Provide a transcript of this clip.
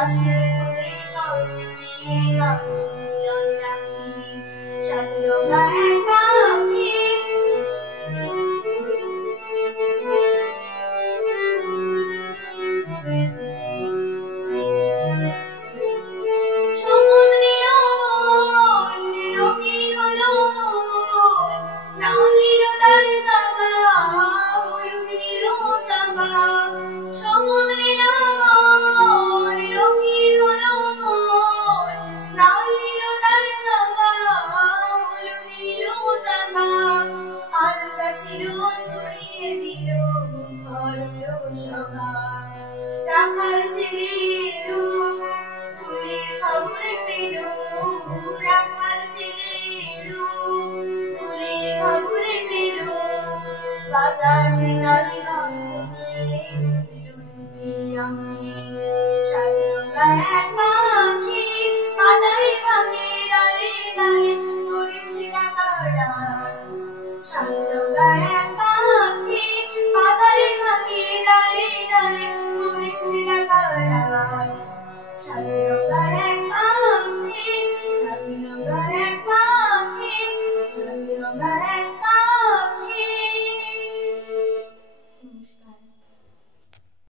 আকাশের কোণে পরনে বাঁধি মিলন রাখি সাতরঙা এক পাখি সবুজ নীলমন রঙিন হলো মন লাল নীল তার জামা হলুদ নীল জামা সবুজ নীলমন রঙিন হলো মন লাল নীল তার জামা হলুদ নীল জামা আর গাছিল ছড়িয়ে দিল করলো সভা রাখাল ছেলে এলো ফুলের খবর পেল রাখাল ছেলে এলো ফুলের খবর পেল বাতাসে তার গন্ধ নিয়ে বুঝলো দুটি আঁখি সাতরঙা এক পাখি পাতায় ভাঙে ডালে ডালে করেছে ডাকা ডাক সাতরঙা এক পাখি পাতায় ভাঙে ডালে ডালে করেছে ডাকা ডাক সাতরঙা এক পাখি সাতরঙা এক পাখি সাতরঙা